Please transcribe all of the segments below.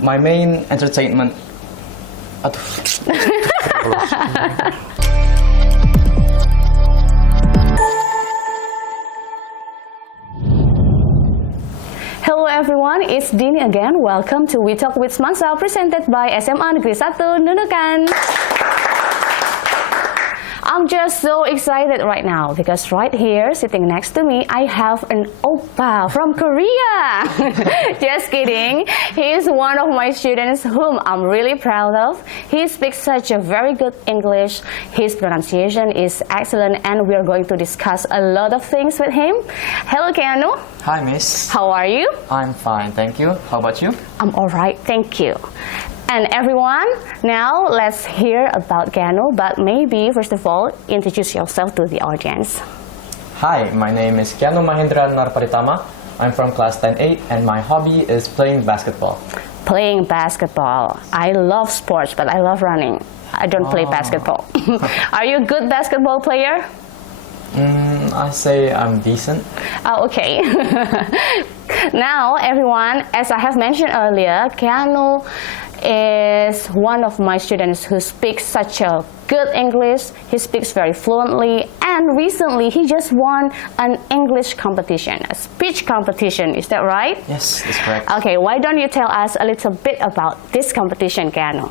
My main entertainment. Aduh. Hello everyone, it's Dini again. Welcome to We Talk with Smansa, presented by SMA Negeri 1 Nunukan. I'm just so excited right now because right here, sitting next to me, I have an oppa from Korea. Just kidding. He is one of my students whom I'm really proud of. He speaks such a very good English. His pronunciation is excellent, and we are going to discuss a lot of things with him. Hello, Keanu. Hi, Miss. How are you? I'm fine, thank you. How about you? I'm all right, thank you. And everyone, now let's hear about Keanu, but maybe first of all, introduce yourself to the audience. Hi, my name is Keanu Mahendra Narparitama. I'm from class 10A and my hobby is playing basketball. Playing basketball. I love sports, but I love running. I don't play basketball. Are you a good basketball player? I say I'm decent. Oh, okay. Now, everyone, as I have mentioned earlier, Keanu is one of my students who speaks such a good English. He speaks very fluently, and recently he just won an English competition, a speech competition. Is that right? Yes, that's correct. Okay, why don't you tell us a little bit about this competition, Keanu?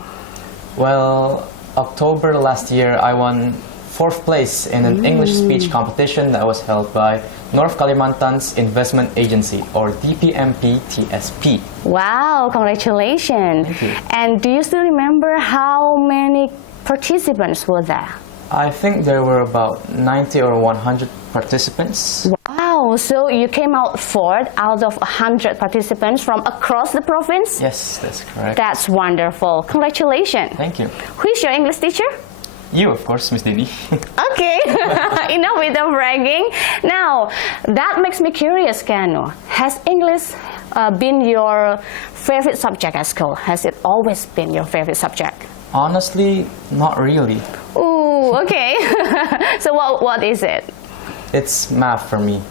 Well, October last year I won 4th place in an English speech competition that was held by North Kalimantan's Investment Agency, or DPMP TSP. Wow, congratulations. Thank you. And do you still remember how many participants were there? I think there were about 90 or 100 participants. Wow, so you came out 4th out of 100 participants from across the province? Yes, that's correct. That's wonderful. Congratulations. Thank you. Who is your English teacher? You, of course, Miss Dini. Okay, enough with the bragging. Now, that makes me curious, Keanu. Has English been your favorite subject at school? Has it always been your favorite subject? Honestly, not really. Ooh, okay. So what is it? It's math for me.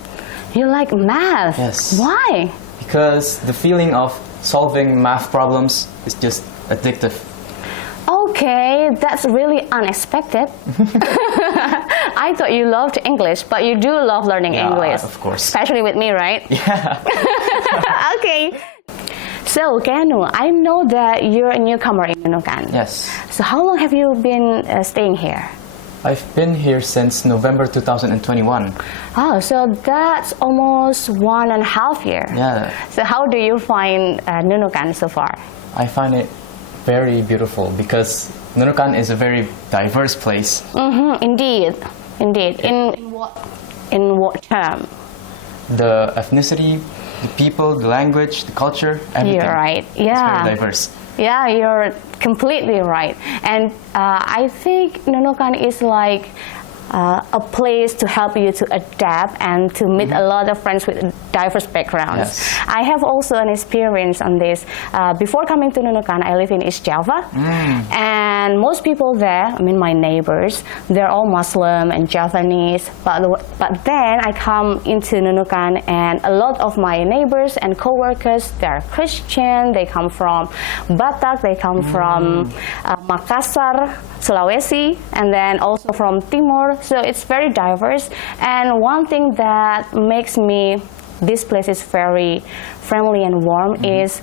You like math? Yes. Why? Because the feeling of solving math problems is just addictive. Okay, that's really unexpected. I thought you loved English, but you do love learning English. Of course. Especially with me, right? Yeah. Okay. So, Keanu, I know that you're a newcomer in Nunukan. Yes. So how long have you been staying here? I've been here since November 2021. Oh, so that's almost 1.5 years. Yeah. So how do you find Nunukan so far? I find it very beautiful because Nunukan is a very diverse place. Indeed. Indeed. In what term? The ethnicity, the people, the language, the culture, everything. You're right. Yeah. It's very diverse. Yeah, you're completely right. And I think Nunukan is like a place to help you to adapt and to meet a lot of friends with diverse backgrounds. Yes. I have also an experience on this. Before coming to Nunukan, I live in East Java, and most people there, I mean my neighbors, they're all Muslim and Javanese. But then I come into Nunukan, and a lot of my neighbors and co-workers, they're Christian. They come from Batak. They come from Makassar, Sulawesi, and then also from Timor. So it's very diverse. And one thing that makes this place is very friendly and warm is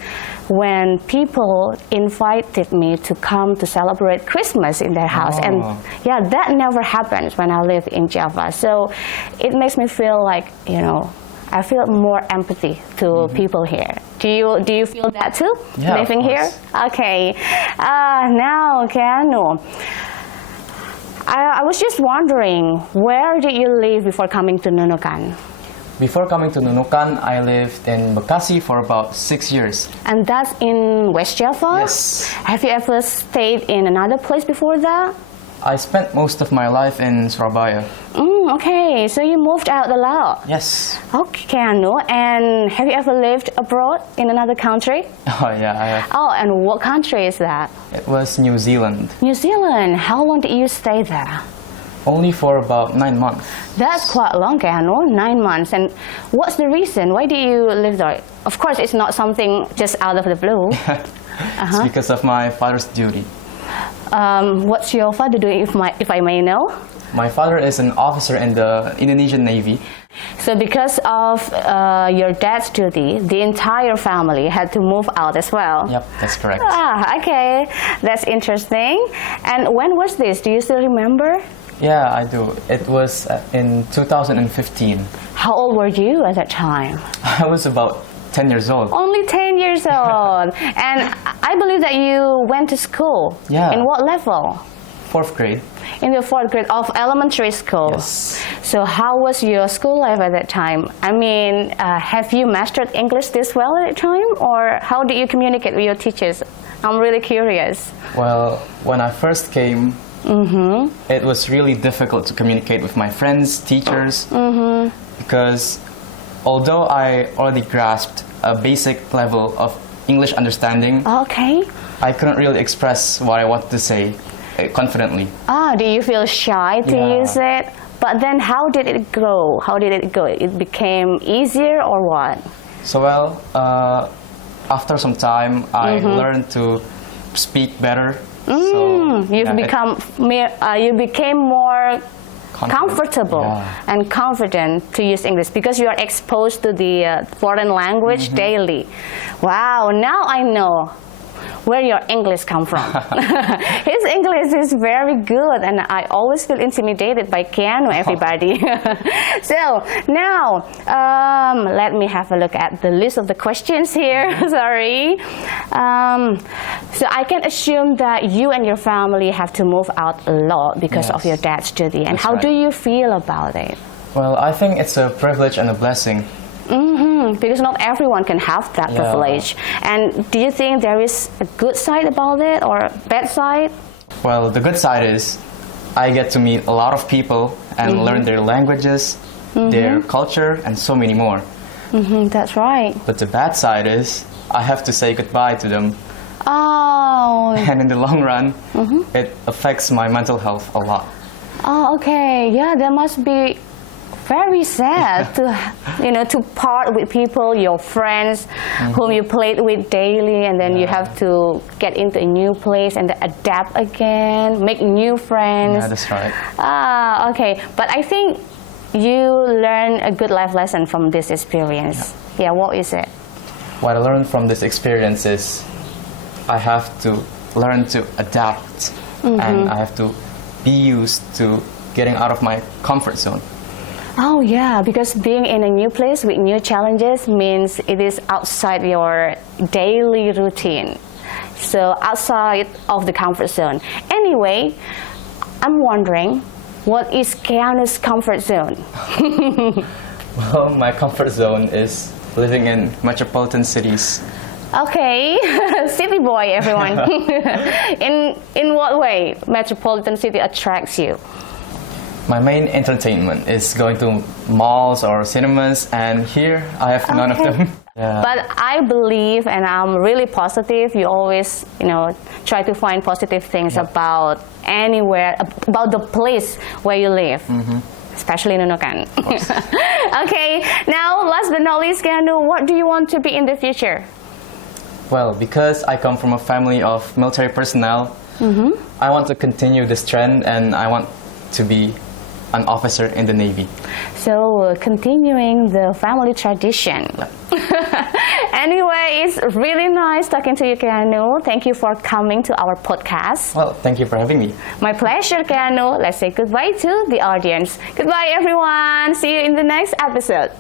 when people invited me to come to celebrate Christmas in their house. And yeah, that never happens when I live in Java. So it makes me feel like, you know, I feel more empathy to people here. Do you feel that too? Yeah, living here? Okay. Now, Keanu, I was just wondering, where did you live before coming to Nunukan? Before coming to Nunukan, I lived in Bekasi for about 6 years. And that's in West Java? Yes. Have you ever stayed in another place before that? I spent most of my life in Surabaya. Okay, so you moved out a lot. Yes. Okay, Keanu. And have you ever lived abroad in another country? Oh yeah, I have. Oh, and what country is that? It was New Zealand. New Zealand. How long did you stay there? Only for about 9 months. That's quite long, Keanu, 9 months. And what's the reason? Why do you live there? Of course, it's not something just out of the blue. It's because of my father's duty. What's your father doing, if I may know? My father is an officer in the Indonesian Navy. So because of your dad's duty, the entire family had to move out as well. Yep, that's correct. Ah, okay. That's interesting. And when was this? Do you still remember? Yeah, I do. It was in 2015. How old were you at that time? I was about 10 years old. Only 10 years old. And I believe that you went to school. Yeah. In what level? 4th grade. In the 4th grade of elementary school. Yes. So how was your school life at that time? I mean, have you mastered English this well at that time? Or how did you communicate with your teachers? I'm really curious. Well, when I first came, it was really difficult to communicate with my friends, teachers, because although I already grasped a basic level of English understanding, Okay. I couldn't really express what I wanted to say confidently. Do you feel shy to Yeah. use it? But then how did it grow? How did it go? It became easier or what? So well, after some time, I learned to speak better. So, You became more comfortable Yeah. and confident to use English because you are exposed to the foreign language daily. Wow, now I know where your English come from. His English is very good, and I always feel intimidated by Keanu, everybody. So now, let me have a look at the list of the questions here. Sorry. So I can assume that you and your family have to move out a lot because of Yes. your dad's duty. And That's how right. do you feel about it? Well, I think it's a privilege and a blessing. Because not everyone can have that Yeah. privilege. And do you think there is a good side about it or a bad side? Well, the good side is I get to meet a lot of people and learn their languages, their culture, and so many more. That's right. But the bad side is I have to say goodbye to them. Oh, And in the long run, it affects my mental health a lot. okay. Yeah, that must be very sad to part with people, your friends, whom you played with daily, and then you have to get into a new place and adapt again, make new friends. Yeah, that's right. Okay. But I think you learned a good life lesson from this experience. Yeah, what is it? What I learned from this experience is I have to learn to adapt and I have to be used to getting out of my comfort zone. Oh yeah, because being in a new place with new challenges means it is outside your daily routine. So outside of the comfort zone. Anyway, I'm wondering, what is Keanu's comfort zone? Well, my comfort zone is living in metropolitan cities. Okay, city boy, everyone. In what way metropolitan city attracts you? My main entertainment is going to malls or cinemas, and here I have none of them. Yeah. But I believe, and I'm really positive, you always, try to find positive things about anywhere, about the place where you live. Especially in Nunukan. Okay, now last but not least, Keanu, what do you want to be in the future? Well, because I come from a family of military personnel, I want to continue this trend, and I want to be an officer in the Navy. So, continuing the family tradition. Anyway, it's really nice talking to you, Keanu. Thank you for coming to our podcast. Well, thank you for having me. My pleasure, Keanu. Let's say goodbye to the audience. Goodbye, everyone. See you in the next episode.